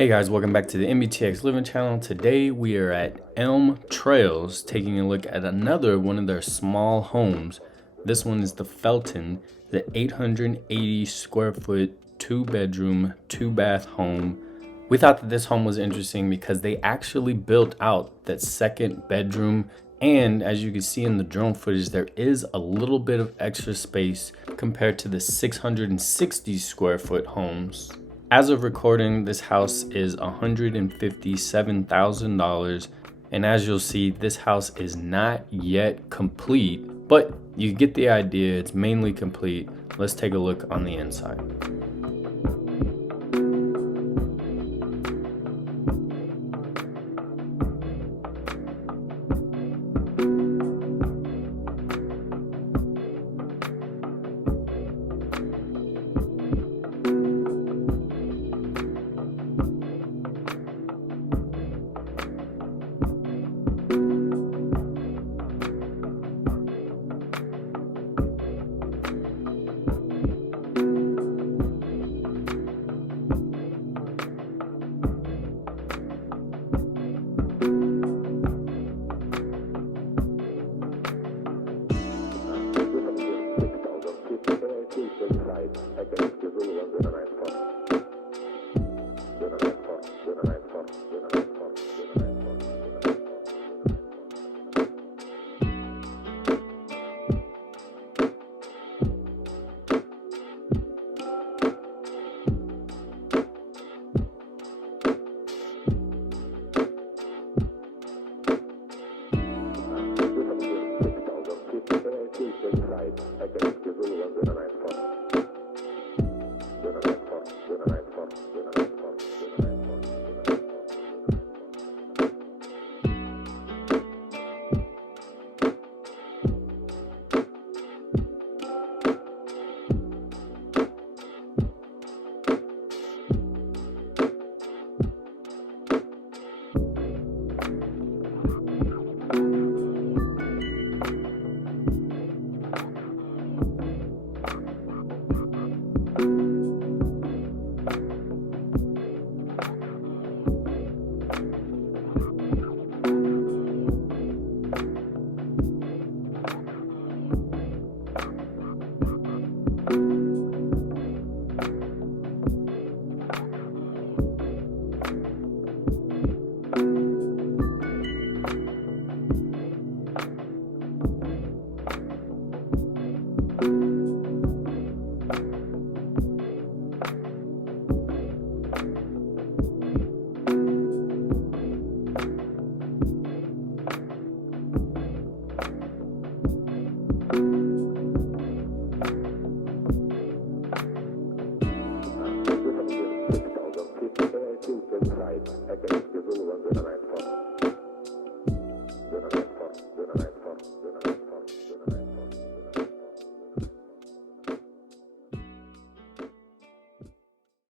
Hey guys, welcome back to the NBTX Living channel. Today we are at Elm Trails taking a look at another one of their small homes. This one is the Felton, the 880 square foot, 2-bedroom, 2-bath home. We thought that this home was interesting because they actually built out that second bedroom, and as you can see in the drone footage, there is a little bit of extra space compared to the 660 square foot homes. As of recording, this house is $157,000, and as you'll see, this house is not yet complete, but you get the idea. It's mainly complete. Let's take a look on the inside.